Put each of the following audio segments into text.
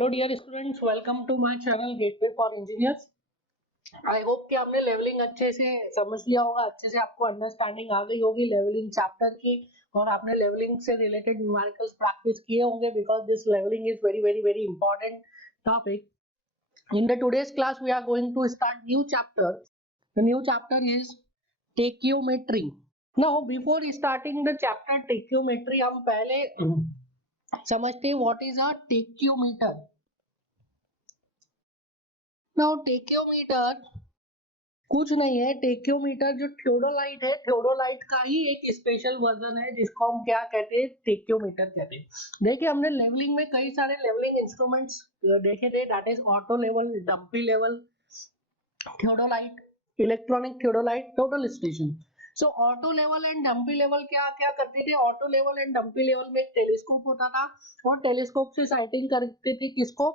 Hello dear students, welcome to my channel gateway for engineers. I hope कि आपने levelling अच्छे से समझ लिया होगा, अच्छे से आपको अंडरस्टैंडिंग आ गई होगी लेवलिंग चैप्टर की, और आपने लेवलिंग से रिलेटेड न्यूमेरिकल्स प्रैक्टिस किए होंगे because this leveling is very very very important topic. In the today's class we are going to start new chapter. The new chapter is tachyometry. Now before starting the chapter tachyometry हम पहले समझते हैं what is a tachyometer. Now tacheometer कुछ नहीं है. Tacheometer जो theodolite है, theodolite का ही एक स्पेशल वर्जन है जिसको हम क्या कहते हैं, टेक्योमीटर कहते हैं. देखिए हमने लेवलिंग में कई सारे लेवलिंग इंस्ट्रूमेंट्स देखे थे, that is auto level, dumpy level, theodolite, electronic theodolite, total station. So auto level and dumpy level क्या क्या करते थे. Auto level and dumpy level में एक टेलीस्कोप होता था और टेलीस्कोप से साइटिंग करते थे किसको,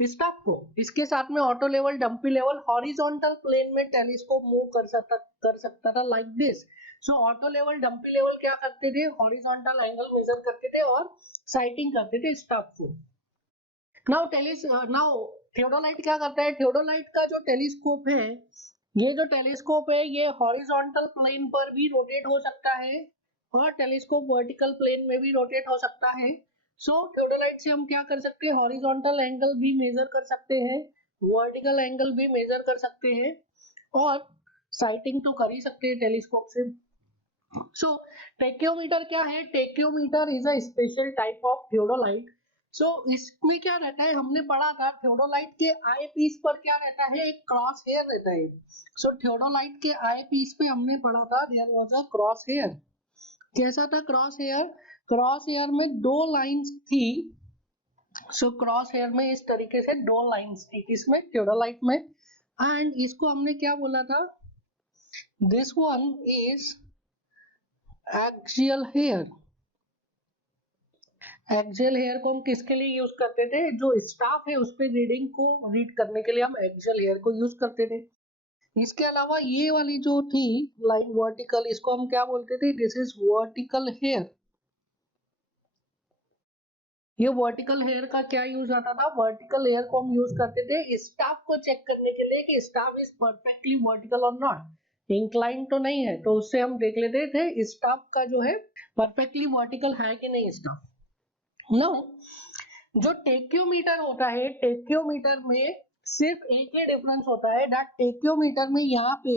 स्टाफ को. इसके साथ में auto level dumpy level horizontal plane में टेलीस्कोप मूव कर सकता था like this. So auto level dumpy level क्या करते थे, हॉरिजॉन्टल एंगल मेजर करते थे और साइटिंग करते थे स्टाफ को. नाउ थियोडोलाइट क्या करता है, थियोडोलाइट का जो टेलीस्कोप है, ये जो टेलीस्कोप है ये हॉरिजॉन्टल प्लेन पर भी रोटेट हो सकता है और टेलीस्कोप वर्टिकल प्लेन में भी रोटेट हो सकता है. सो थियोडोलाइट से हम क्या कर सकते हैं, हॉरिजॉन्टल एंगल भी मेजर कर सकते हैं, वर्टिकल एंगल भी मेजर कर सकते हैं और साइटिंग तो कर ही सकते हैं टेलीस्कोप से. सो टेक्योमीटर क्या है, tacheometer is a special type of theodolite. So इसमें क्या रहता है, हमने पढ़ा था थियोडोलाइट के आई पीस पर क्या रहता है, एक क्रॉस हेयर रहता है. सो थियोडोलाइट के आई पीस पे हमने पढ़ा था there was a cross hair. कैसा था क्रॉस हेयर, क्रॉस हेयर में दो लाइंस थी. सो क्रॉस हेयर में इस तरीके से दो लाइंस थी, किसमें, थियोडोलाइट में. एंड इसको हमने क्या बोला था, this one is axial hair. Axial hair को हम किसके लिए यूज करते थे, जो स्टाफ है उस पे रीडिंग को रीड करने के लिए हम एक्सियल हेयर को यूज करते थे. इसके अलावा ये वाली जो थी लाइन वर्टिकल, इसको हम क्या बोलते थे, दिस इज वर्टिकल हेयर. ये वर्टिकल हेयर का क्या यूज आता था, वर्टिकल हेयर को हम यूज करते थे स्टाफ को चेक करने के लिए कि स्टाफ इज परफेक्टली वर्टिकल और नॉट, इंक्लाइन तो नहीं है, तो उससे हम देख लेते थे स्टाफ का जो है परफेक्टली वर्टिकल है कि नहीं स्टाफ. नो, जो टेक्योमीटर होता है, टेक्योमीटर में सिर्फ एक ही डिफरेंस होता है, दैट टेक्योमीटर में यहाँ पे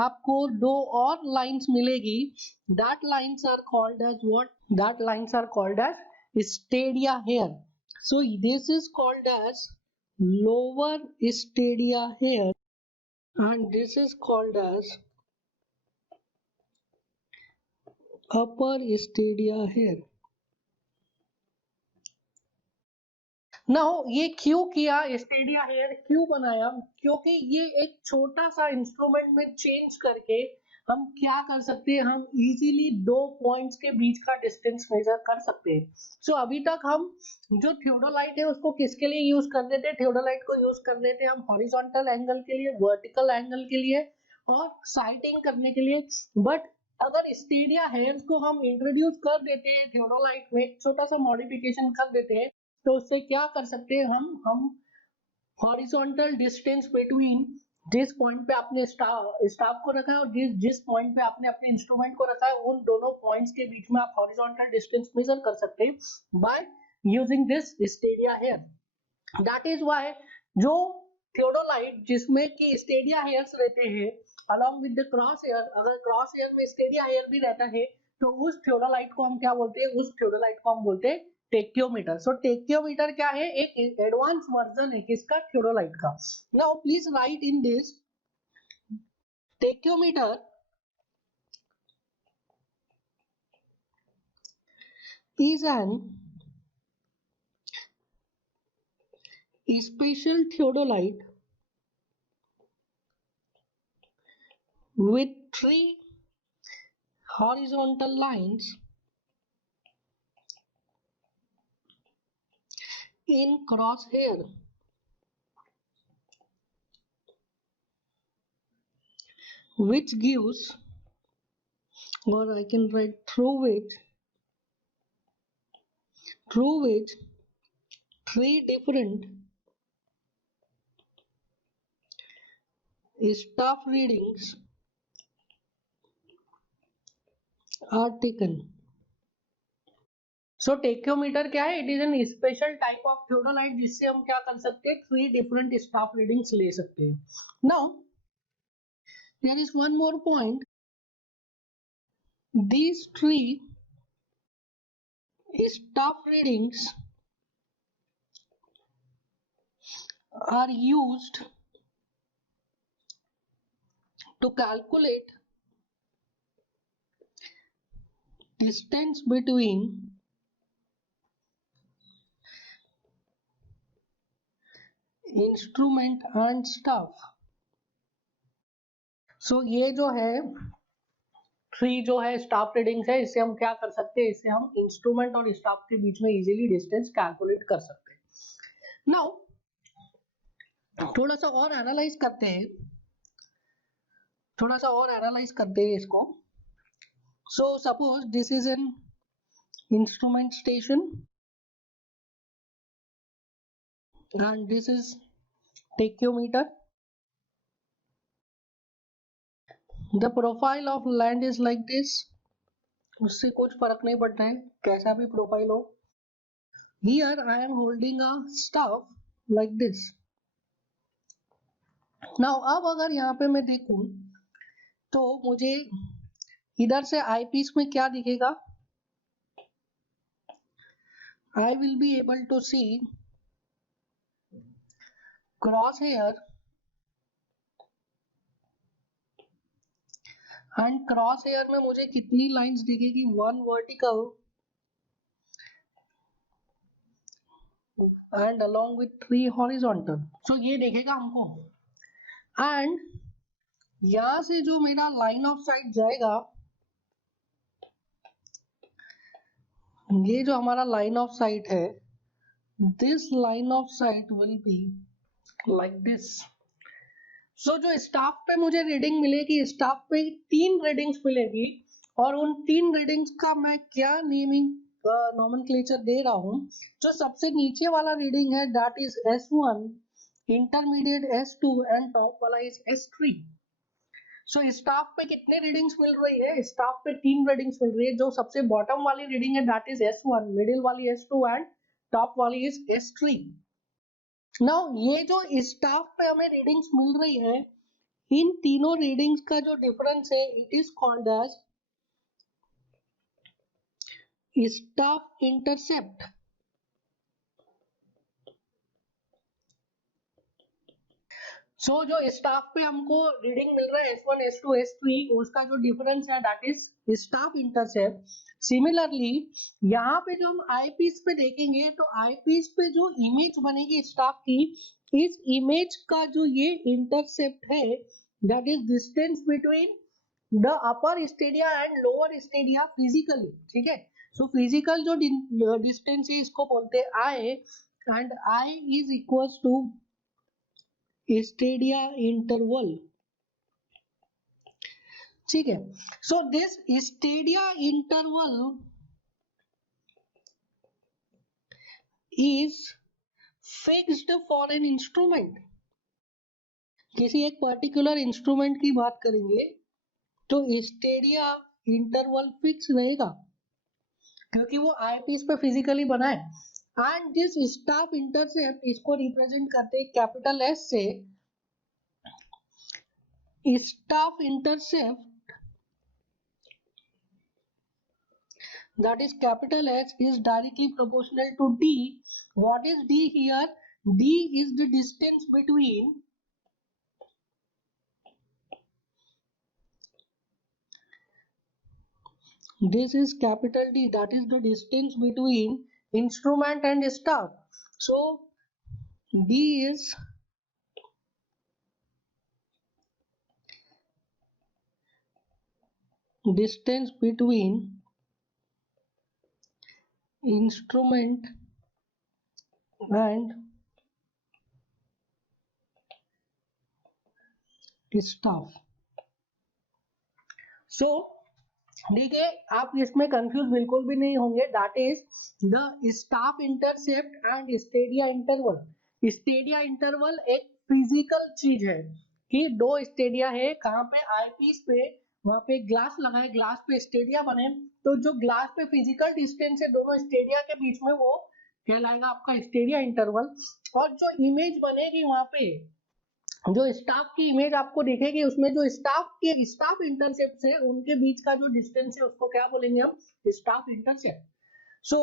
आपको दो और लाइंस मिलेगी. That lines are called as what, that lines are called as stadia hair. So this is called as lower stadia hair and this is called as upper stadia hair. Now ये क्यों किया, Stadia hair क्यों बनाया, क्योंकि ये एक छोटा सा इंस्ट्रूमेंट में चेंज करके हम क्या कर सकते हैं, हम इजीली दो पॉइंट्स के बीच का डिस्टेंस मेजर कर सकते हैं. सो अभी तक हम जो थियोडोलाइट है उसको किसके लिए यूज करते थे, थियोडोलाइट को यूज करते थे हम हॉरिजॉन्टल एंगल के लिए, वर्टिकल एंगल के लिए और साइटिंग करने के लिए. बट अगर स्टेडिया हेयर्स को हम इंट्रोड्यूस कर देते हैं थियोडोलाइट में, छोटा सा मॉडिफिकेशन कर देते हैं, तो उससे क्या कर सकते हैं, हम हॉरिजॉन्टल डिस्टेंस बिटवीन जिस पॉइंट पे आपने स्टाफ को रखा है और जिस पॉइंट पे आपने अपने इंस्ट्रूमेंट को रखा है, उन दोनों पॉइंट्स के बीच में आप हॉरिजॉन्टल डिस्टेंस मेजर कर सकते हैं by using this stadia hair. That is why जो थियोडोलाइट जिसमें कि स्टेडिया हेयर्स रहते हैं along with the cross hair, अगर क्रॉस हेयर में स्टेडिया हेयर भी रहता है तो उस थियोडोलाइट को हम क्या बोलते हैं, उस थियोडोलाइट को हम बोलते हैं टेक्योमीटर. सो टेक्योमीटर क्या है, एक एडवांस वर्जन है किसका, थियोडोलाइट का. Now please right in this, tacheometer is an special theodolite with three horizontal lines in crosshair which gives, or I can write through which three different staff readings are taken. So tacheometer क्या है? It is an special type of theodolite जिससे हम क्या कर सकते हैं? Three different staff readings ले सकते हैं। Now there is one more point, these three staff readings are used to calculate distance between instrument and staff. So ये जो है थ्री जो है स्टाफ रीडिंग्स है, इससे हम क्या कर सकते हैं? इससे हम इंस्ट्रूमेंट और स्टाफ के बीच में इजीली डिस्टेंस कैलकुलेट कर सकते हैं। नाउ थोड़ा सा और एनालाइज करते हैं, इसको। So suppose this is an instrument station and this is tachyometer. The profile of land is like this. उससे कुछ फर्क नहीं पड़ता है कैसा भी प्रोफाइल हो। Here I am holding a staff like this. Now अब अगर यहाँ पे मैं देखूं तो मुझे इधर से आई पीस में क्या दिखेगा? I will be able to see crosshair and cross hair में मुझे कितनी लाइंस दिखेगी? One vertical and along with three horizontal. So ये देखेगा हमको। एंड यहां से जो मेरा लाइन ऑफ साइट जाएगा, ये जो हमारा लाइन ऑफ साइट है, this line of sight will be like this. So जो स्टाफ पे मुझे रीडिंग मिलेगी, स्टाफ पे तीन रीडिंग्स मिलेगी और उन तीन रीडिंग्स का मैं क्या नेमिंग नोमेनक्लेचर दे रहा हूं। जो सबसे नीचे वाला रीडिंग है that is S1, intermediate S2 and top वाला इज S3। सो स्टाफ पे कितने रीडिंग्स मिल रही है? स्टाफ पे तीन रीडिंग्स मिल रही है। जो सबसे बॉटम वाली रीडिंग है दैट इज S1, मिडिल वाली S2 एंड टॉप वाली इज S3। नाउ ये जो स्टाफ पे हमें रीडिंग्स मिल रही है, इन तीनों रीडिंग्स का जो डिफरेंस है it is called as staff intercept. So जो स्टाफ पे हमको रीडिंग मिल रहा है S1, S2, S3, उसका जो डिफरेंस है that is staff intercept. Similarly यहाँ पे जो हम आई पीस पे देखेंगे तो आई पीस पे जो इमेज बनेगी स्टाफ की, इस इमेज का जो ये इंटरसेप्ट है that is distance between the upper Stadia and lower Stadia physically. ठीक है, सो फिजिकल जो डिस्टेंस है इसको बोलते हैं I, and I is equals to stadia interval. ठीक है, so this stadia interval is fixed for an instrument. किसी एक पर्टिकुलर इंस्ट्रूमेंट की बात करेंगे तो स्टेडिया इंटरवल फिक्स रहेगा क्योंकि वो आई पीस पे फिजिकली बना है। एंड दिस स्टाफ इंटरसेप्ट इसको रिप्रेजेंट करते हैं कैपिटल एस से। Staff intercept that is capital S is directly proportional to D. What is D here? D is the distance between this is capital D, that is the distance between instrument and staff. So D is distance between instrument and staff. So ठीक है, आप इसमें confuse बिल्कुल भी नहीं होंगे। That is the staff intercept and Stadia interval. Stadia interval एक physical चीज है कि दो स्टेडिया है, कहाँ पे, आईपीस पे, वहां पे ग्लास लगा है, ग्लास पे स्टेडिया बने, तो जो ग्लास पे फिजिकल डिस्टेंस है दोनों स्टेडिया के बीच में वो कहलाएगा आपका स्टेडिया इंटरवल। और जो इमेज बनेगी वहां पे, जो स्टाफ की इमेज आपको दिखेगी, उसमें जो स्टाफ इंटरसेप्ट है उनके बीच का जो डिस्टेंस है उसको क्या बोलेंगे हम, staff intercept. So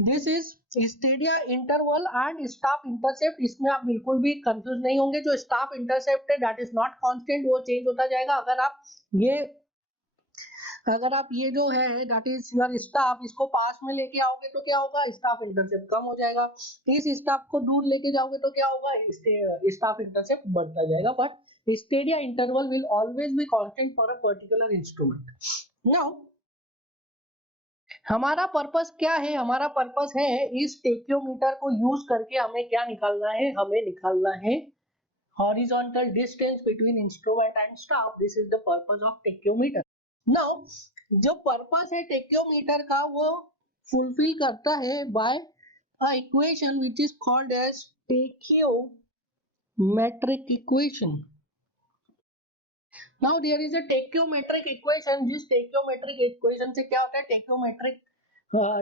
this is स्टेडिया इंटरवल एंड स्टाफ इंटरसेप्ट। इसमें आप बिल्कुल भी कंफ्यूज नहीं होंगे। जो स्टाफ इंटरसेप्ट है दैट इज नॉट कांस्टेंट, वो चेंज होता जाएगा। ये अगर आप ये जो है दैट इज योर स्टाफ, इसको पास में लेके आओगे तो क्या होगा, स्टाफ इंटरसेप्ट कम हो जाएगा। इस स्टाफ को दूर लेके जाओगे तो क्या होगा, स्टाफ इंटरसेप्ट बढ़ता जाएगा। But Stadia interval will always be constant for a particular instrument. Now हमारा पर्पस क्या है, हमारा पर्पस है इस टेक्योमीटर को यूज करके हमें क्या निकालना है, हमें निकालना है horizontal distance between instrument and staff. This is the purpose of tachometer. Now जो पर्पस है टेक्योमीटर का वो फुलफिल करता है by a equation which is called as tacheometric equation. Now there is a tacheometric equation. जिस tacheometric equation से क्या होता है,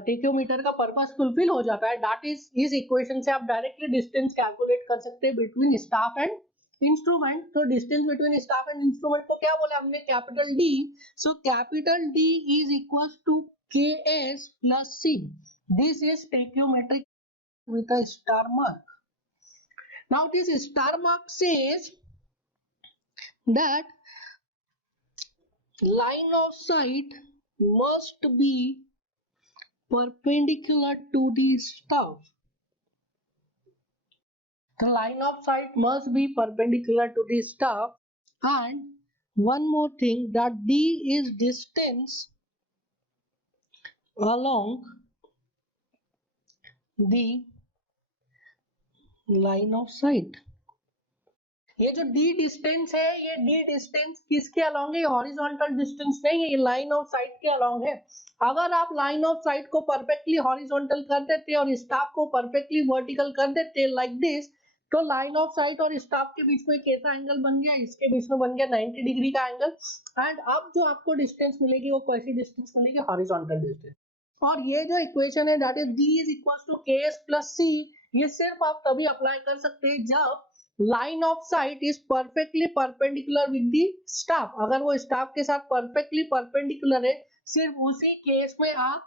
टेक्योमीटर का पर्पस फुलफिल हो जाता है। दैट इज, इस इक्वेशन से आप डायरेक्टली डिस्टेंस कैलकुलेट कर सकते हैं बिटवीन स्टाफ एंड इंस्ट्रूमेंट। तो distance between staff and instrument को क्या बोला हमने, capital D. So capital D is equal to K S plus C. This is tacheometric with a star mark. Now this star mark says that line of sight must be perpendicular to the staff. The line of sight must be perpendicular to the staff. And one more thing, that D is distance along the line of sight. ये जो D distance है, ये D distance किसके along है, horizontal distance नहीं है, ये line of site के अलोंग है। अगर आप लाइन ऑफ साइट को परफेक्टली हॉरिजॉन्टल कर देते और स्टाफ को परफेक्टली वर्टिकल कर देते लाइक दिस, तो लाइन ऑफ साइट और स्टाफ के बीच में कैसा एंगल बन गया, इसके बीच में बन गया 90 डिग्री का एंगल। एंड अब जो आपको डिस्टेंस मिलेगी वो कैसी डिस्टेंस मिलेगी, हॉरिजॉन्टल डिस्टेंस। और ये जो इक्वेशन है that is D is equal to K S plus C, ये सिर्फ आप तभी अप्लाई कर सकते हैं जब line of sight is perfectly perpendicular with the staff. अगर वो स्टाफ के साथ परफेक्टली परपेंडिकुलर है, सिर्फ उसी केस में आप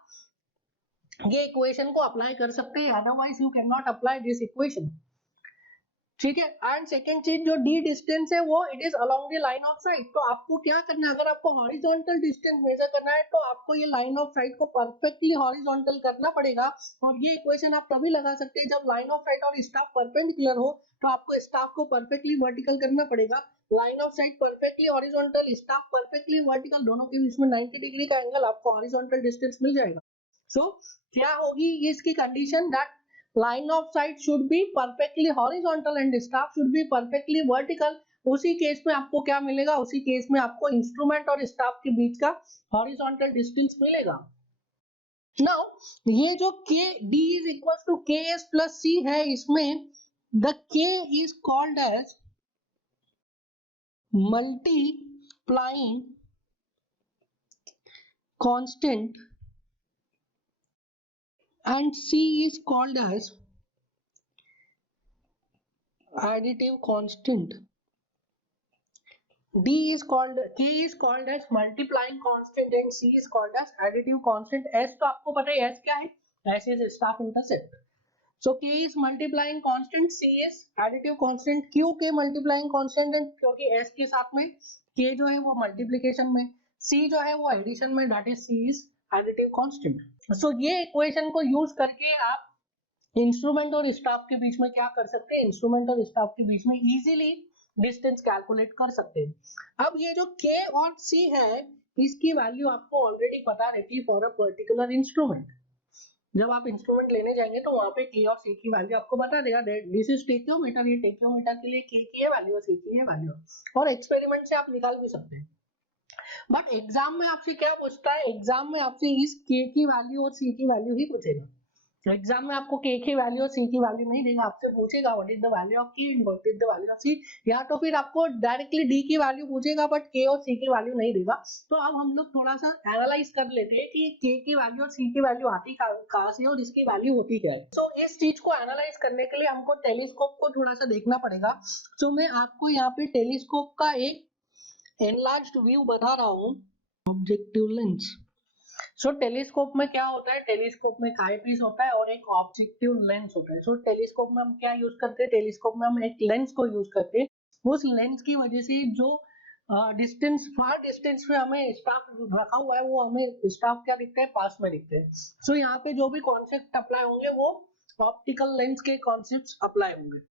ये इक्वेशन को अप्लाई कर सकते हैं, otherwise you can not apply this equation. ठीक है। एंड सेकंड चीज, जो डी डिस्टेंस है वो it is along the line of site. तो आपको क्या करना है, अगर आपको हॉरिजॉन्टल डिस्टेंस मेजर करना है तो आपको ये लाइन ऑफ साइट को परफेक्टली हॉरिजॉन्टल करना पड़ेगा। और ये इक्वेशन आप तभी लगा सकते हैं जब लाइन ऑफ साइट और स्टाफ परपेंडिकुलर हो, तो आपको स्टाफ को परफेक्टली वर्टिकल करना पड़ेगा। Line of site perfectly horizontal, staff perfectly vertical, दोनों के बीच में 90 डिग्री का एंगल, आपको हॉरिजॉन्टल डिस्टेंस मिल जाएगा। सो क्या होगी इसकी condition, that line of sight should be perfectly horizontal and staff should be perfectly vertical। उसी केस में आपको क्या मिलेगा, उसी केस में आपको इंस्ट्रूमेंट और स्टाफ के बीच का हॉरिजॉन्टल डिस्टेंस मिलेगा। नाउ ये जो k d is equals to ks plus c है, इसमें the k is called as multiplying constant and c is called as additive constant। D is called, K is called as multiplying constant and C is called as additive constant। S तो आपको पता है S क्या है, S is staff intercept। So K is multiplying constant, C is additive constant। क्यों K multiplying constant है, क्योंकि S के साथ में K जो है वो multiplication में, C जो है वो addition में, that is C is additive constant। So ये equation को use करके आप इंस्ट्रूमेंट और स्टाफ के बीच में क्या कर सकते हैं, इंस्ट्रूमेंट और स्टाफ के बीच में इजीली डिस्टेंस कैलकुलेट कर सकते हैं। अब ये जो K और C है, इसकी वैल्यू आपको ऑलरेडी पता रहती है फॉर अ पर्टिकुलर इंस्ट्रूमेंट। जब आप इंस्ट्रूमेंट लेने जाएंगे तो वहां पे K और C की वैल्यू आपको बता देगा। दिस इज टेक्योमीटर, ये टेक्योमीटर के लिए K की है वैल्यू, C की है वैल्यू, और एक्सपेरिमेंट से आप निकाल भी सकते हैं। बट एग्जाम में आपसे क्या पूछता है, एग्जाम में आपसे इस के की वैल्यू और सी की वैल्यू ही पूछेगा। तो एग्जाम में आपको के की वैल्यू और सी की वैल्यू नहीं देगा, आपसे पूछेगा what is the value of K and what is the value of C, या तो फिर आपको डायरेक्टली डी की वैल्यू पूछेगा बट के और सी की वैल्यू नहीं देगा। तो अब हम लोग थोड़ा सा एनालाइज कर लेते हैं कि के की वैल्यू और सी की वैल्यू आती कहाँ से और इसकी वैल्यू होती क्या है। तो इस चीज को एनालाइज करने के लिए हमको टेलीस्कोप को थोड़ा सा देखना पड़ेगा। तो मैं आपको यहाँ पे टेलीस्कोप का एक एनलार्ज्ड व्यू बता रहा हूँ, ऑब्जेक्टिव लेंस। सो टेलीस्कोप में क्या होता है, टेलीस्कोप में एक आईपीस होता है और एक ऑब्जेक्टिव लेंस होता है। सो टेलीस्कोप में हम क्या यूज करते हैं, टेलीस्कोप में हम एक लेंस को यूज करते हैं। उस लेंस की वजह से जो डिस्टेंस, फार डिस्टेंस में हमें स्टाफ रखा हुआ है वो हमें स्टाफ क्या दिखता है, पास में दिखते हैं। सो यहाँ पे जो भी कॉन्सेप्ट अप्लाई होंगे वो ऑप्टिकल लेंस के कॉन्सेप्ट अप्लाई होंगे।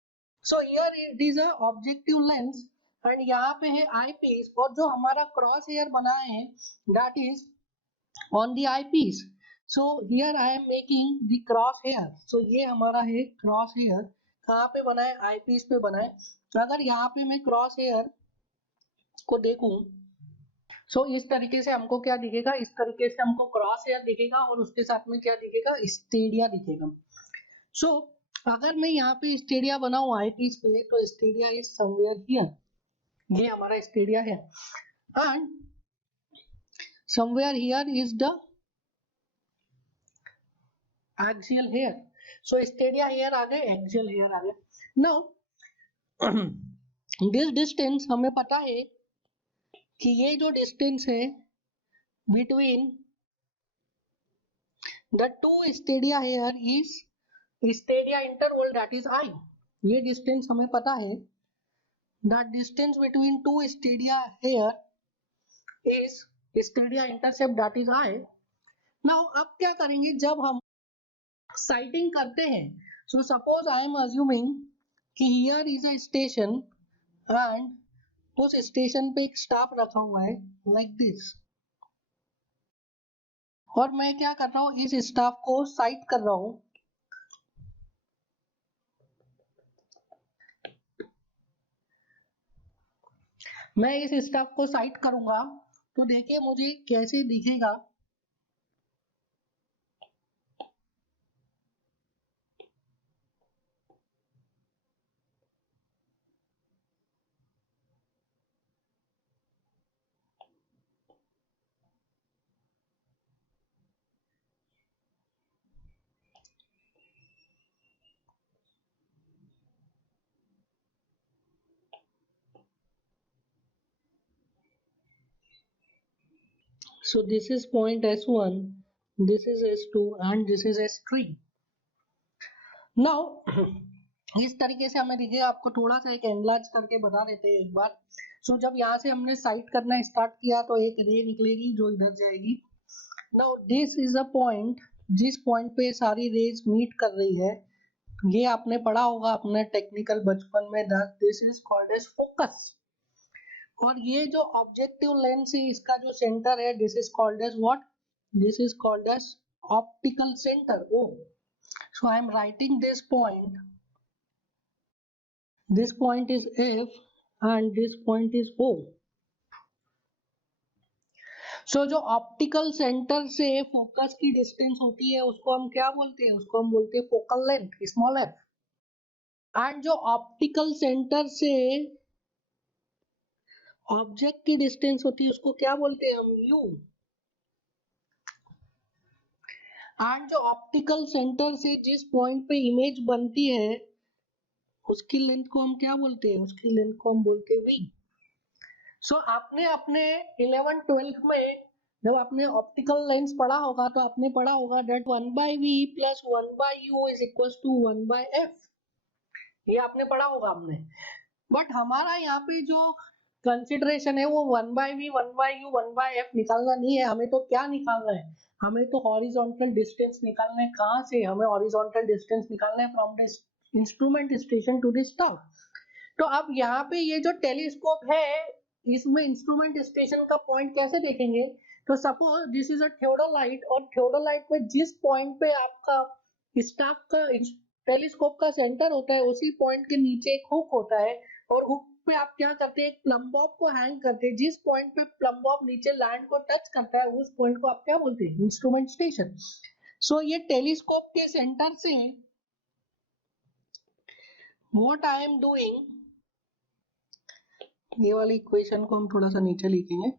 So here it is a objective lens and यहाँ पे है आईपीस, और जो हमारा क्रॉस हेयर बनाए हैं that is on the eyepiece. So here I am making the cross hair. So ये हमारा है cross hair, कहाँ पे बना है, eyepiece पे बना है। तो अगर यहाँ पे मैं cross hair को देखूं, सो इस तरीके से हमको क्या दिखेगा, इस तरीके से हमको क्रॉस हेयर दिखेगा और उसके साथ में क्या दिखेगा, स्टेडिया दिखेगा। सो अगर मैं यहाँ पे स्टेडिया बनाऊं आई पीस पे, तो स्टेडिया इज समवेयर हियर, ये हमारा स्टेडिया है, and somewhere here is the axial hair. So stadia hair आ गए, axial hair आ गए। Now this distance हमें पता है कि ये जो distance है between the two stadia hair is stadia interval, that is I. ये distance हमें पता है, that distance between two stadia hair is stadia intercept, that is I. Now अब क्या करेंगे, जब हम साइटिंग करते हैं, so suppose I am assuming कि here is a station and उस स्टेशन पे एक स्टाफ रखा हुआ है लाइक दिस, और मैं क्या कर रहा हूँ, इस स्टाफ को साइट कर रहा हूँ। मैं इस स्टाफ को साइट करूंगा तो देखिए मुझे कैसे दिखेगा। So this is point S1, this is S2 and this is S3. Now इस तरीके से हमें दिखेगा, आपको थोड़ा सा एक एनलार्ज करके बता देते हैं एक बार। सो जब यहाँ से हमने साइट करना स्टार्ट किया तो एक रे निकलेगी जो इधर जाएगी। Now this is a point, जिस पॉइंट पे सारी रेज मीट कर रही है, ये आपने पढ़ा होगा अपने टेक्निकल बचपन में, this is called as focus. और ये जो ऑब्जेक्टिव लेंस है इसका जो सेंटर है, this is called as what, this is called as optical centre, O. So I am writing this point, this point is F and this point is O. So जो optical centre से focus की distance होती है उसको हम क्या बोलते हैं, उसको हम बोलते हैं focal length, small f। And जो ऑप्टिकल सेंटर से ऑब्जेक्ट की डिस्टेंस होती है उसको क्या बोलते हैं हम, u। एंड जो ऑप्टिकल सेंटर से जिस पॉइंट पे इमेज बनती है उसकी लेंथ को हम क्या बोलते हैं, उसकी लेंथ को हम बोलते हैं v। सो आपने अपने 11th-12th में जब आपने ऑप्टिकल लेंस पढ़ा होगा तो आपने पढ़ा होगा that 1/v plus 1/u is equal to 1/f, ये आपने पढ़ा होगा आपने। बट हमारा यहाँ पे जो कंसिडरेशन है वो 1/v 1/u 1/f निकालना नहीं है, हमें तो क्या निकालना है, हमें तो हॉरिजॉन्टल डिस्टेंस निकालना है। कहाँ से, हमें हॉरिजॉन्टल डिस्टेंस निकालना है from the instrument station to the staff. तो अब यहाँ पे ये जो टेलीस्कोप है इसमें इंस्ट्रूमेंट स्टेशन का पॉइंट कैसे देखेंगे, तो suppose this is a theodolite, और थियोडोलाइट में जिस पॉइंट पे आपका स्टाफ का टेलीस्कोप का सेंटर होता है उसी पॉइंट के नीचे एक हुक होता है, और हुक पे आप क्या करते हैं, एक प्लम बॉब को हैंग करते हैं, जिस पॉइंट पे प्लम बॉब नीचे लैंड को टच करता है उस पॉइंट को आप क्या बोलते हैं, इंस्ट्रूमेंट स्टेशन। सो ये टेलीस्कोप के सेंटर से व्हाट आई एम डूइंग, ये वाली इक्वेशन को हम थोड़ा सा नीचे लिखेंगे।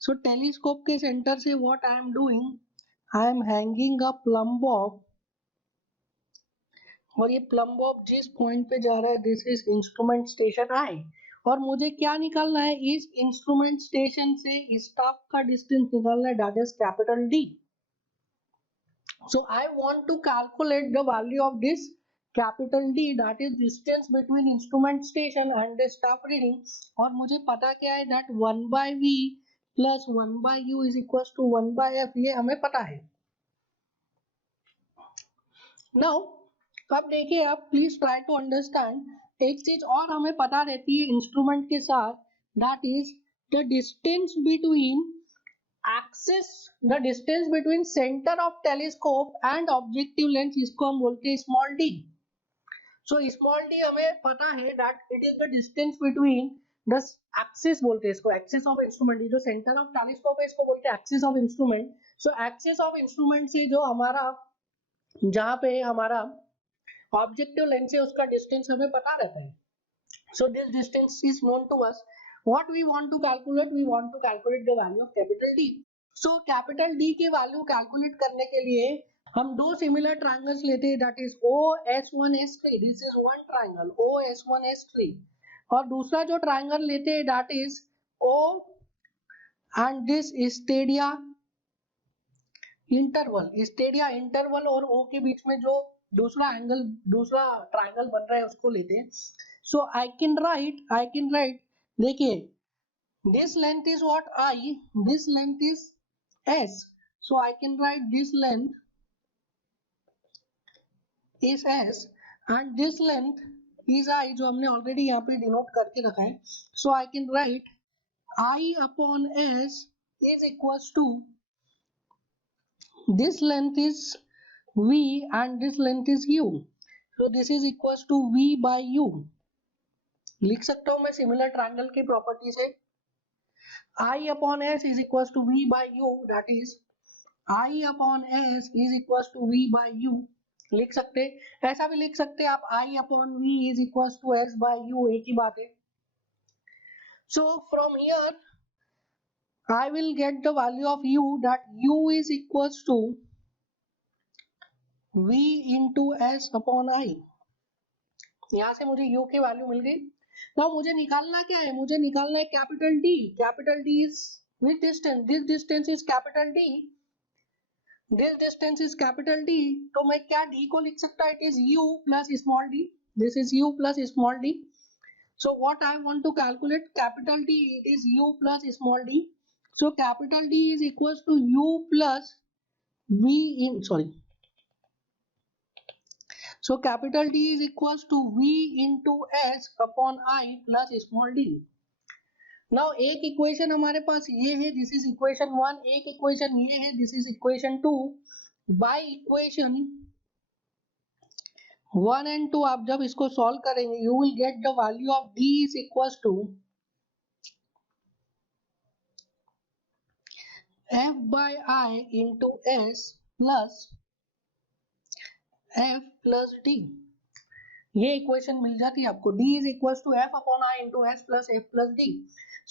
सो टेलीस्कोप के सेंटर से what I am doing, I am hanging a plum Bob, और ये प्लम बॉब जिस पॉइंट पे जा रहा है this is instrument station I, और मुझे क्या निकालना है, इस इंस्ट्रूमेंट स्टेशन से स्टाफ का डिस्टेंस निकालना है, that is capital D. So I want to calculate the value of this capital D, that is distance between instrument station and the staff reading, और मुझे पता क्या है, that 1/v plus 1/u is equal to 1/f, ये हमें पता है। Now अब देखिए, आप प्लीज ट्राई टू अंडरस्टैंड, एक चीज और हमें पता रहती है इंस्ट्रूमेंट के साथ, that is the distance between axis, the distance between centre of telescope and objective lens, इसको हम बोलते हैं small D. So small D हमें पता है that it is the distance between the axis, बोलते हैं इसको एक्सिस ऑफ इंस्ट्रूमेंट, जो सेंटर ऑफ टेलीस्कोप है इसको बोलते हैं axis of instrument. So axis of instrument से जो हमारा, जहां पे हमारा ऑब्जेक्टिव लेंस है उसका डिस्टेंस हमें पता रहता है। So this distance is known to us, what we want to calculate, we want to calculate the value of capital D. So capital D की वैल्यू कैलकुलेट करने के लिए हम दो सिमिलर ट्रायंगल्स लेते हैं, that is OS1S3, this is one triangle OS1S3, और दूसरा जो ट्रायंगल लेते हैं that is O and this stadia interval, stadia interval और O के बीच में जो दूसरा एंगल, दूसरा ट्रायंगल बन रहा है उसको लेते हैं। सो आई कैन राइट, देखिए this length is what I, this length is S, so I can right this length is S and this length is I, जो हमने ऑलरेडी यहाँ पे डिनोट करके रखा है। So I can write I upon S is equals to, this length is V and this length is U, so this is equals to V by U। लिख सकता हूँ मैं सिमिलर ट्रायंगल की प्रॉपर्टी से, I upon S is equals to V by U, that is I upon S is equals to V by U। लिख सकते, ऐसा भी लिख सकते आप I upon V is equals to S by U, एक ही बात है। So from here I will get the value of U, that U is equals to V into S upon I। यहाँ से मुझे U की वैल्यू मिल गई। now मुझे निकालना क्या है, मुझे निकालना है capital D। Capital D is with distance, this distance is capital D, this distance is capital D, तो मैं क्या D को लिख सकता, it is U plus small d, this is U plus small d। so what I want to calculate capital D, it is U plus small d, so capital D is equals to U plus V in, sorry, so capital D is equals to V into S upon I plus small d। now एक equation हमारे पास ये है, this is equation 1, एक equation ये है, this is equation 2। By equation 1 and 2 आप जब इसको सॉल्व करेंगे you will get the value of D is equals to F by I into S plus F plus D। ये इक्वेशन मिल जाती है आपको, D is equals to F upon I into S plus F plus D।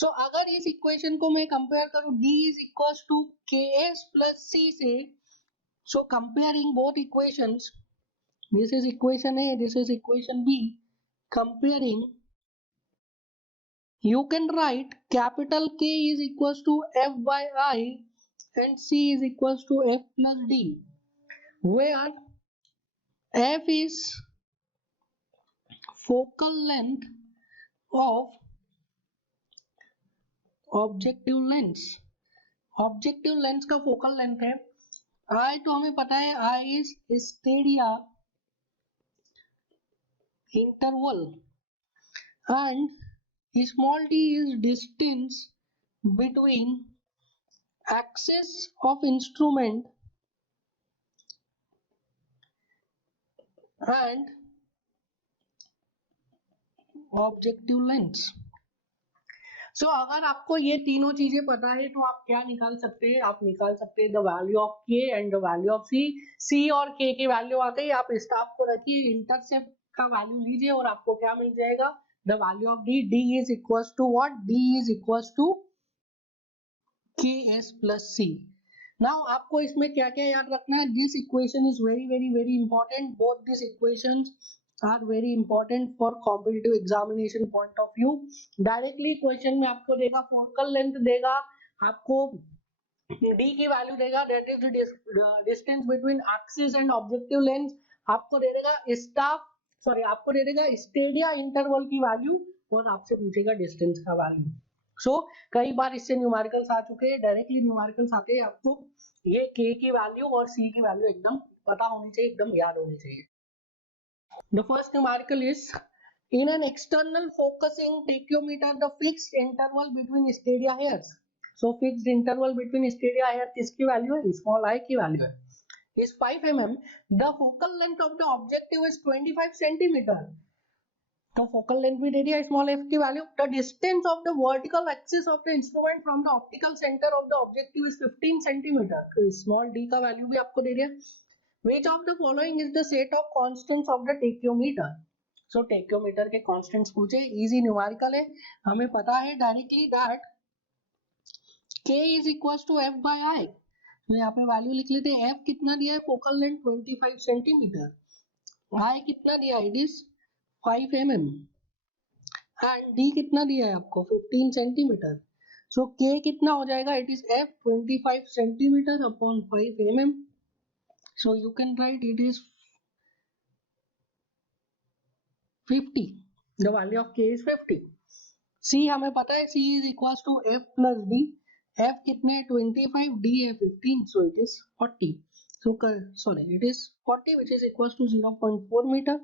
So अगर इस equation को मैं compare करूं D is equals to KS plus C से, so comparing both equations, this is equation A, this is equation B, comparing you can write capital K is equals to F by I and C is equals to F plus D, where F is focal length of objective lens, objective lens का focal length है I, तो हमें पता है I इज स्टेडिया इंटरवल एंड small d is distance between axis of instrument and objective lens. So अगर आपको ये तीनों चीजें पता है तो आप क्या निकाल सकते हैं, आप निकाल सकते हैं the value of K and the value of सी। सी और के की वैल्यू आ गई, आप स्टाफ को रखिए, इंटरसेप्ट का वैल्यू लीजिए और आपको क्या मिल जाएगा, the value of D. D is equal to what, D is equal to K S plus C. Now आपको इसमें क्या क्या याद रखना है, this equation is very very very important, both this equations are very important for competitive examination point of view. Directly question में आपको देगा फोकल लेंथ देगा, आपको डी की वैल्यू देगा, that is distance between axis and objective length, आपको दे देगा staff sorry आपको दे देगा स्टेडिया इंटरवल की वैल्यू और आपसे पूछेगा डिस्टेंस का वैल्यू। सो कई बार इससे न्यूमेरिकल्स आ चुके हैं, डायरेक्टली न्यूमेरिकल्स आते हैं, आपको ये के की वैल्यू और सी की वैल्यू एकदम पता होनी चाहिए, एकदम याद होनी चाहिए। The first numerical is in an external focusing tachometer the fixed interval between stadia hairs. So fixed interval between stadia hair किसकी वैल्यू है, small I की वैल्यू है is 5 mm. The focal length of the objective is 25 centimeter. तो focal length भी दे दिया small f की value. The distance of the vertical axis of the instrument from the optical center of the objective is 15 centimeter. तो small d का value भी आपको दे दिया। Which of the following is the set of constants of the tachyometer? So tachyometer के constants पूछे, easy numerical है, हमें पता है directly that k is equals to f by I। तो यहाँ पे वैल्यू लिख लेते हैं, f कितना दिया है, फोकल लेंथ 25 सेंटीमीटर, I कितना दिया है, it is 5 mm and d कितना दिया है आपको 15 सेंटीमीटर। सो k कितना हो जाएगा, it is f 25 centimetre upon 5 mm। So you can write it is 50, the value of k is 50। c हमें पता है c is equals to f plus d, f कितने 25, d है 15, so it is 40। so sorry it is 40 which is equals to 0.4 meter।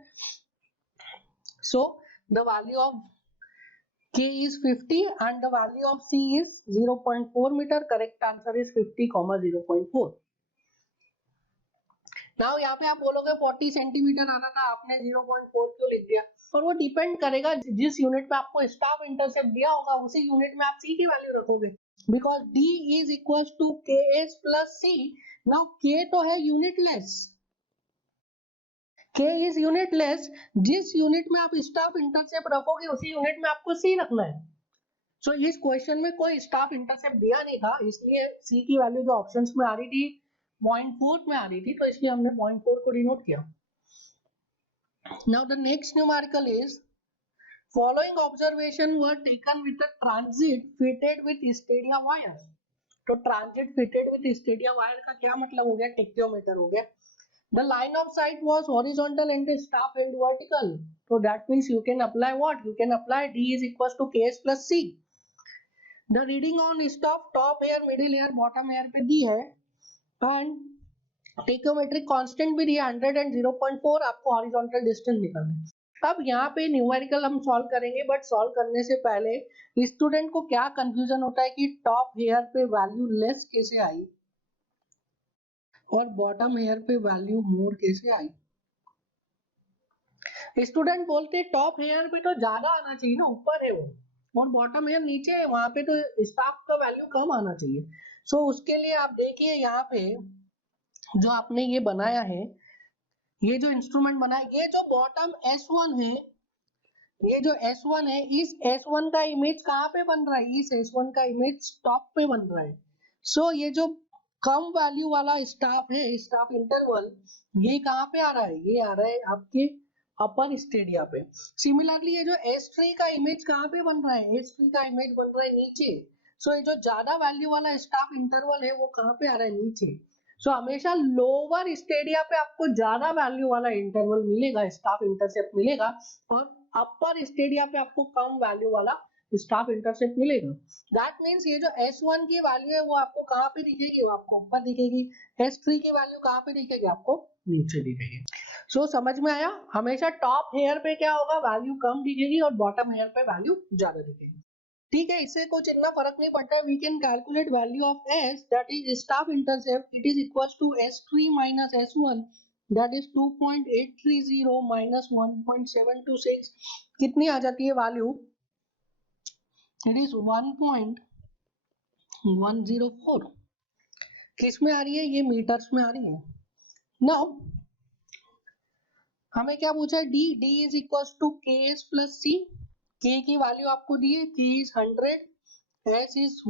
so the value of k is 50 and the value of c is 0.4 meter। correct answer is 50, 0.4। Now यहाँ पे आप बोलोगे 40 centimetre आना था, आपने 0.4 क्यों लिख दिया, और वो डिपेंड करेगा जिस यूनिट में आपको स्टाफ इंटरसेप्ट दिया होगा उसी यूनिट में आप सी की वैल्यू रखोगे, because D is equal to K S plus C. Now K तो है यूनिटलेस, के इज यूनिटलेस, जिस यूनिट में आप स्टाफ इंटरसेप्ट रखोगे उसी यूनिट में आपको सी रखना है। सो इस क्वेश्चन में कोई स्टाफ इंटरसेप्ट दिया नहीं था, इसलिए सी की वैल्यू जो ऑप्शंस में आ रही थी 0.4 में आ रही थी, तो इसलिए हमने 0.4 को डिनोट किया। Now the next numerical is following observation were taken with a transit fitted with stadia wire। तो transit fitted with stadia wire का क्या मतलब हो गया, टेक्योमीटर हो गया। The line of sight was horizontal and the staff held vertical, so that means you can apply what, you can apply d is equals to ks plus c। The reading on staff top hair middle hair bottom hair पे दी है and टेक्योमेट्रिक constant भी दिया 100 and 0.4, आपको horizontal distance निकालना है। अब यहाँ पे न्यूमेरिकल हम सॉल्व करेंगे, बट सॉल्व करने से पहले स्टूडेंट को क्या कंफ्यूजन होता है कि टॉप हेयर पे वैल्यू लेस कैसे आई और बॉटम हेयर पे वैल्यू मोर कैसे आई। स्टूडेंट बोलते हैं टॉप हेयर पे तो ज्यादा आना चाहिए ना, ऊपर है वो, और बॉटम हेयर नीचे है, वहां पे तो स्टाफ का वैल्यू कम आना चाहिए। सो उसके लिए आप देखिए यहाँ पे जो आपने ये बनाया है, ये जो इंस्ट्रूमेंट बना है, ये जो बॉटम S1 है, ये जो S1 है, इस S1 का इमेज कहाँ पे बन रहा है, इस S1 का इमेज टॉप पे बन रहा है। सो ये जो कम वैल्यू वाला स्टाफ है, स्टाफ इंटरवल, ये कहाँ पे आ रहा है, ये आ रहा है आपके अपर स्टेडिया पे। सिमिलरली ये जो S3 का इमेज कहाँ पे बन रहा है, S3 का इमेज बन रहा है नीचे। सो ये जो ज्यादा वैल्यू वाला स्टाफ इंटरवल है वो कहाँ पे आ रहा है, नीचे। सो हमेशा लोअर स्टेडिया पे आपको ज्यादा वैल्यू वाला इंटरवल मिलेगा, स्टाफ इंटरसेप्ट मिलेगा, और अपर स्टेडिया पे आपको कम वैल्यू वाला स्टाफ इंटरसेप्ट मिलेगा। दैट मींस ये जो S1 की वैल्यू है वो आपको कहाँ पे दिखेगी, वो आपको ऊपर दिखेगी, S3 की वैल्यू कहाँ पे दिखेगी, आपको नीचे दिखेगी। सो समझ में आया, हमेशा टॉप हेयर पे क्या होगा, वैल्यू कम दिखेगी और बॉटम हेयर पे वैल्यू ज्यादा दिखेगी। ठीक है, इससे कुछ इतना फर्क नहीं पड़ता है। We can calculate value of S that is staff intercept, it is equals to S3 minus S1 that is 2.830 minus 1.726 कितनी आ जाती है वैल्यू? It is 1.104। किस में आ रही है? ये मीटर्स में आ रही है। नाउ हमें क्या पूछा है? D is equal to K S plus C. K की वैल्यू आपको दी है, K is 100, S is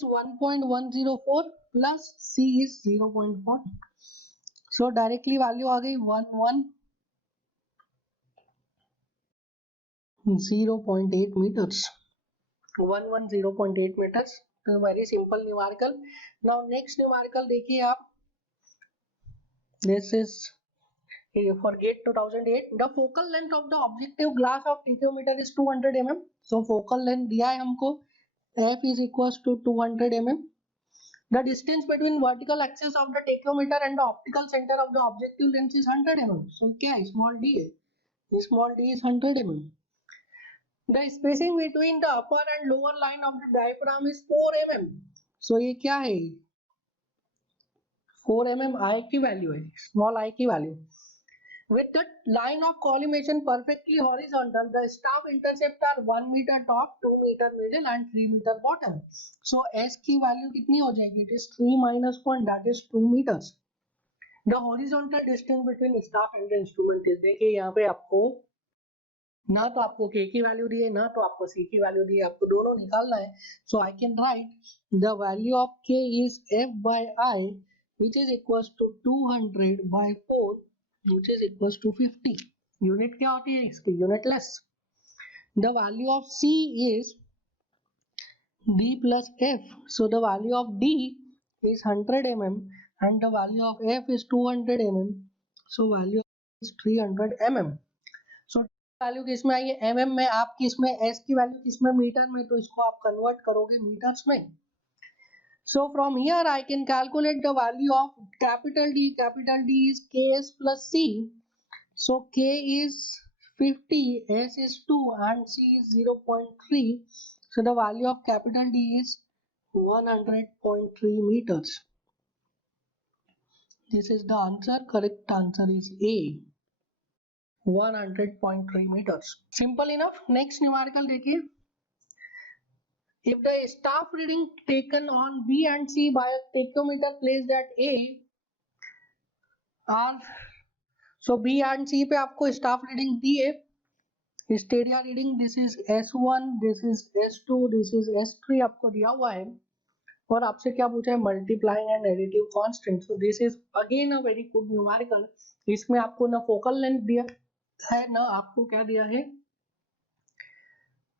1.104 plus C is 0.4। So directly value आ गई 0.8 meters. 0.8 meters. Very simple numerical. Now next numerical देखिए आप, this is for GATE 2008. The focal length of the objective glass of tachometer is 200 mm. So focal length दिया है हमको, f is equals to 200 mm. The distance between vertical axis of the tachometer and the optical center of the objective lens is 100 mm. So क्या है? Small d है, small d is 100 mm. The spacing between the upper and lower line of the diaphragm is 4 mm. So ये क्या है? 4 mm I की value है, small I की value. With the line of collimation perfectly horizontal, the staff intercept are 1 meter top, 2 meter middle and 3 meter bottom. So S की वैल्यू कितनी हो जाएगी? It is 3 minus 1, that is 2 meters. The horizontal distance between staff and the instrument is, देखिए यहाँ पे आपको ना तो आपको k की वैल्यू दी है, ना तो आपको c की वैल्यू दी है, आपको दोनों निकालना है। So I can write the value of k is f by I, which is equals to 200 by 4, which is equals to 50. Unit क्या होती है इसकी? Unitless. The value of c is d plus f. So the value of d is 100 mm and the value of f is 200 mm. So value is 300 mm. So value किस में आई है? M में। आपकी इसमें एस की value किस में? Metre में। तो इसको आप कन्वर्ट करोगे मीटर्स में। So from here I can calculate the value of capital D. Capital D is Ks plus C. So K is 50, S is 2 and C is 0.3. So the value of capital D is 100.3 meters. This is the answer. Correct answer is A. 100.3 meters. Simple enough. Next numerical देखिए. If the staff reading taken on B and C by a tachometer placed at A are, so B and C पे आपको staff reading दी है, stadia reading, this is S1, this is S2, this is S3 आपको दिया हुआ है, और आपसे क्या पूछा है? Multiplying and additive constant. So this is again a very good numerical. इसमें आपको ना फोकल लेंथ दिया है, ना आपको क्या दिया है?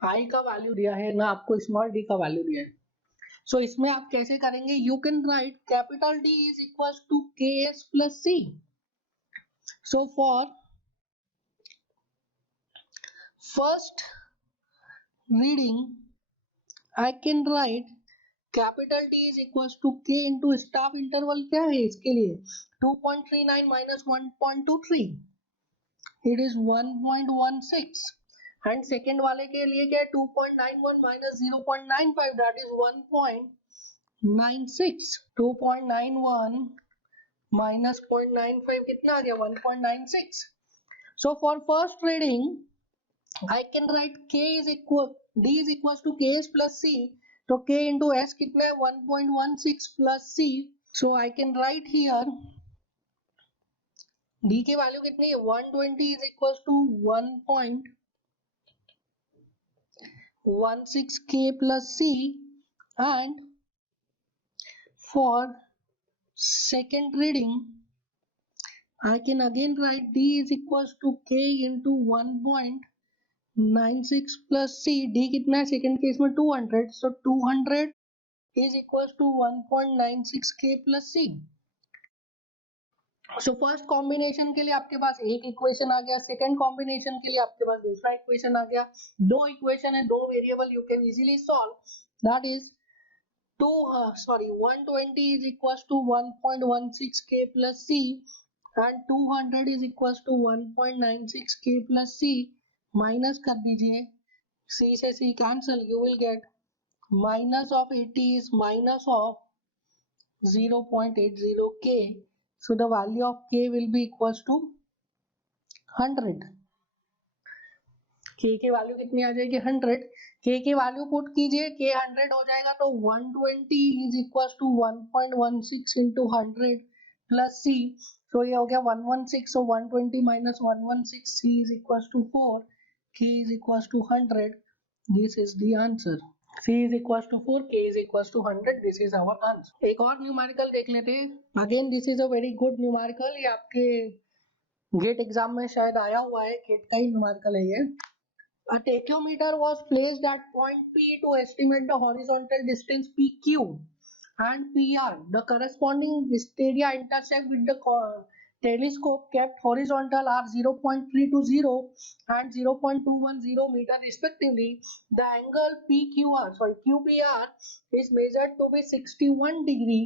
आई का वैल्यू दिया है, ना आपको स्मॉल डी का वैल्यू दिया है। सो इसमें आप कैसे करेंगे? You can write capital D is equal to K S plus C. So for first reading I can write capital T is equal to K into staff interval क्या है इसके लिए? 2.39 minus 1.23, it is 1.16। And second वाले के लिए क्या है? 2.91 minus 0.95, that is 1.96। 2.91 minus 0.95 कितना आ गया? 1.96। So for first reading I can write k is equal, d is equals to ks plus c. तो k into s कितना है? 1.16 plus c. So I can write here d की वैल्यू कितनी है? 120 is equals to 1.16 k plus c, and for second reading I can again write d is equals to k into 1.96 plus c. d कितना है second case में? 200. So 200 is equals to 1.96 k plus c. So first combination के लिए आपके पास एक equation आ गया, second combination के लिए आपके पास दूसरा इक्वेशन आ गया। दो इक्वेशन है, दो variable, you can easily solve. That is 120 is equals to 1.16 k plus c and 200 is equals to 1.96 k plus c। Minus कर दीजिए, c से c cancel, you will get minus of 80 is minus of 0.80 k. So the value of k will be equals to 100. k की वैल्यू कितनी आ जाएगी 100. k की value put कीजिए, k 100 हो जाएगा तो 120 is equal to 1.16 into 100 plus c. तो ये हो गया 116. so 120 minus 116, c is equals to 4, k is equals to 100. This is the answer. c is equals to 4, k is equals to 100. This is our answer. एक और numerical देख लेते हैं. Again this is a very good numerical. ये आपके gate exam में शायद आया हुआ है, गेट का ही न्यूमेरिकल है ये. A tachyometer was placed at point P to estimate the horizontal distance PQ and PR. The corresponding stadia intercept with the telescope kept horizontal are 0.320 and 0.210 meter respectively. The angle QPR is measured to be 61 degree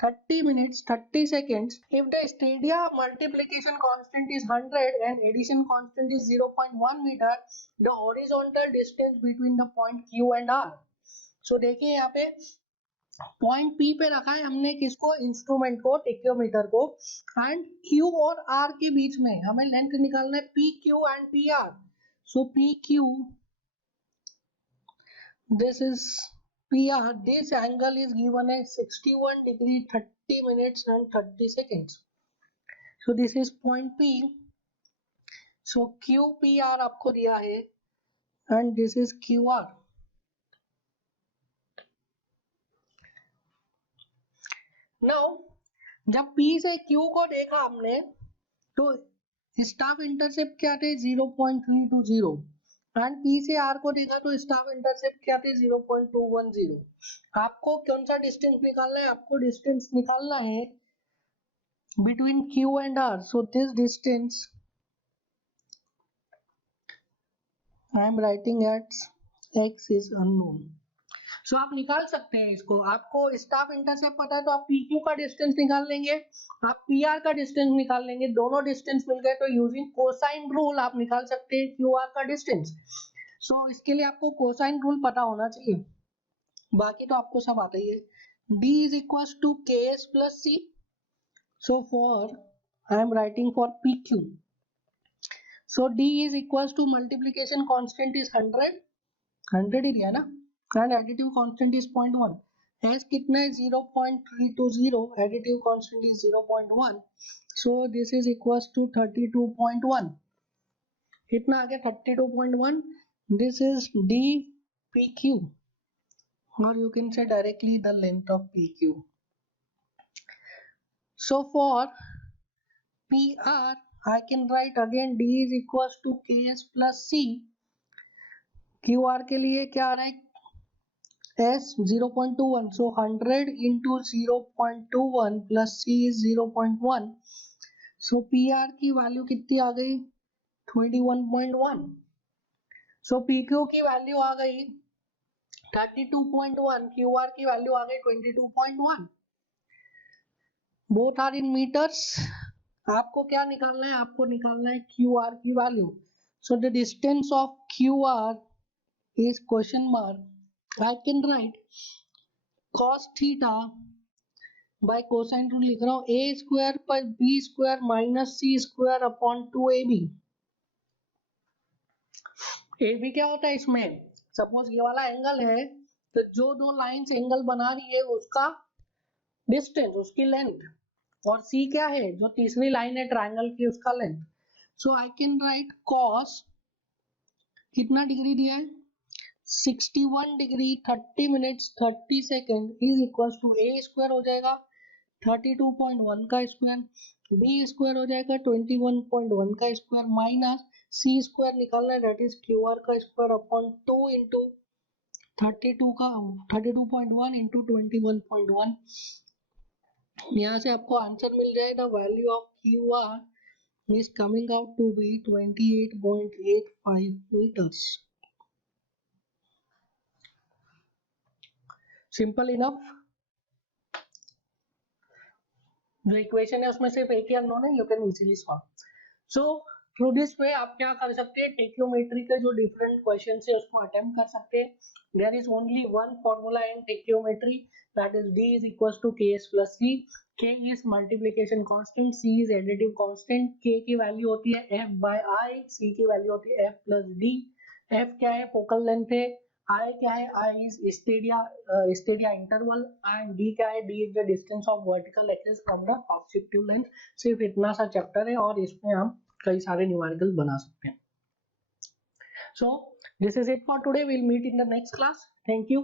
30 minutes 30 seconds. If the stadia multiplication constant is 100 and addition constant is 0.1 meter, the horizontal distance between the point Q and R. So देखिए यहाँ पे point P पे रखा है हमने किसको, instrument को, tacheometer को, एंड Q और R के बीच में हमें लेंथ निकालना है PQ and PR. So PQ, this is PR. This angle is given as 61 degree 30 minutes and 30 seconds. So this is point P. So QPR आपको दिया है and this is QR. Now जब P से Q को देखा हमने तो staff intercept क्या थे 0.320 एंड P से R को देखा तो स्टाफ इंटरसेप्ट क्या थे 0.210. आपको कौन सा डिस्टेंस निकालना है, आपको डिस्टेंस निकालना है between Q and R. So this distance I am writing as x is unknown. So आप निकाल सकते हैं इसको. आपको स्टाफ इंटरसेप्ट पता है तो आप PQ का डिस्टेंस निकाल लेंगे, आप PR का डिस्टेंस निकाल लेंगे. दोनों डिस्टेंस मिल गए तो यूजिंग कोसाइन रूल आप निकाल सकते हैं QR का डिस्टेंस. सो इसके लिए आपको कोसाइन रूल पता होना चाहिए, बाकी तो आपको सब आता ही है. D is equals to KS plus C. So for I am writing for PQ. So D is equals to multiplication constant is 100 ही दिया ना, and additive constant is 0.1. S कितना है 0.320, additive constant is 0.1. So this is equals to 32.1. कितना आ गया 32.1. This is DPQ, or you can say directly the length of PQ. So for PR I can write again D is equals to KS plus C. QR के लिए क्या आ रहा है S 0.21, so 100 into 0.21 plus C is 0.1. So PR की वैल्यू कितनी आ गई 21.1. So PQ की वैल्यू आ गई 32.1, QR की वैल्यू आ गई 22.1. Both are in metres. आपको क्या निकालना है, आपको निकालना है QR की वैल्यू. So the distance of QR is question mark. I can write cos theta by cosine rule लिख रहा हूँ a स्क्वायर पर b square minus c square upon 2ab. ab क्या होता है इसमें, सपोज ये वाला एंगल है तो जो दो लाइंस एंगल बना रही है उसका डिस्टेंस, उसकी लेंथ, और c क्या है जो तीसरी लाइन है ट्रायंगल की उसका length. So I can write cos कितना डिग्री दिया है 61 degree 30 minutes 30 second is equal to a square हो जाएगा 32.1 का स्क्वायर, b स्क्वायर हो जाएगा 21.1 का स्क्वायर, माइनस c स्क्वायर निकालना है दैट इज QR का स्क्वायर अपॉन 2 इंटू 32.1 इंटू 21.1. यहाँ से आपको आंसर मिल जाएगा. Value of QR is coming out to be 28.85 meters. Simple enough. जो इक्वेशन है उसमें सिर्फ एक ही अननोन है, you can easily solve. So through this way आप क्या कर सकते हैं, टेक्योमेट्री के जो डिफरेंट क्वेश्चन है उसको अटेम्प्ट कर सकते हैं. There is only one formula in tacheometry, that is d is equal to ks plus c. k is multiplication constant, c is additive constant. k की वैल्यू होती है f बाय i, c की वैल्यू होती है f प्लस d. f क्या है, फोकल लेंथ है. I क्या है, I इज स्टेडिया इंटरवल. एंड D क्या है, D is the distance of vertical axis from the objective length. सिर्फ इतना सा चैप्टर है और इसमें हम कई सारे न्यूमेरिकल बना सकते हैं. So this is it for today. We'll meet in the next class. Thank you.